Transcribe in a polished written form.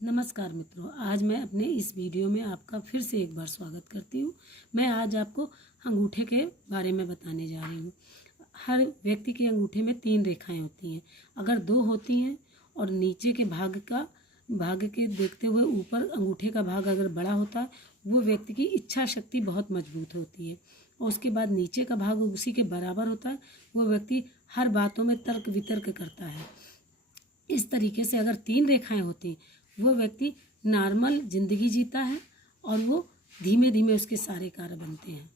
नमस्कार मित्रों, आज मैं अपने इस वीडियो में आपका फिर से एक बार स्वागत करती हूँ। मैं आज आपको अंगूठे के बारे में बताने जा रही हूँ। हर व्यक्ति के अंगूठे में 3 रेखाएं होती हैं। अगर 2 होती हैं और नीचे के भाग के देखते हुए ऊपर अंगूठे का भाग अगर बड़ा होता है, वो व्यक्ति की इच्छा शक्ति बहुत मजबूत होती है। और उसके बाद नीचे का भाग उसी के बराबर होता है, वो व्यक्ति हर बातों में तर्क वितर्क करता है। इस तरीके से अगर 3 रेखाएं होती, वो व्यक्ति नॉर्मल ज़िंदगी जीता है और वो धीमे धीमे उसके सारे कार्य बनते हैं।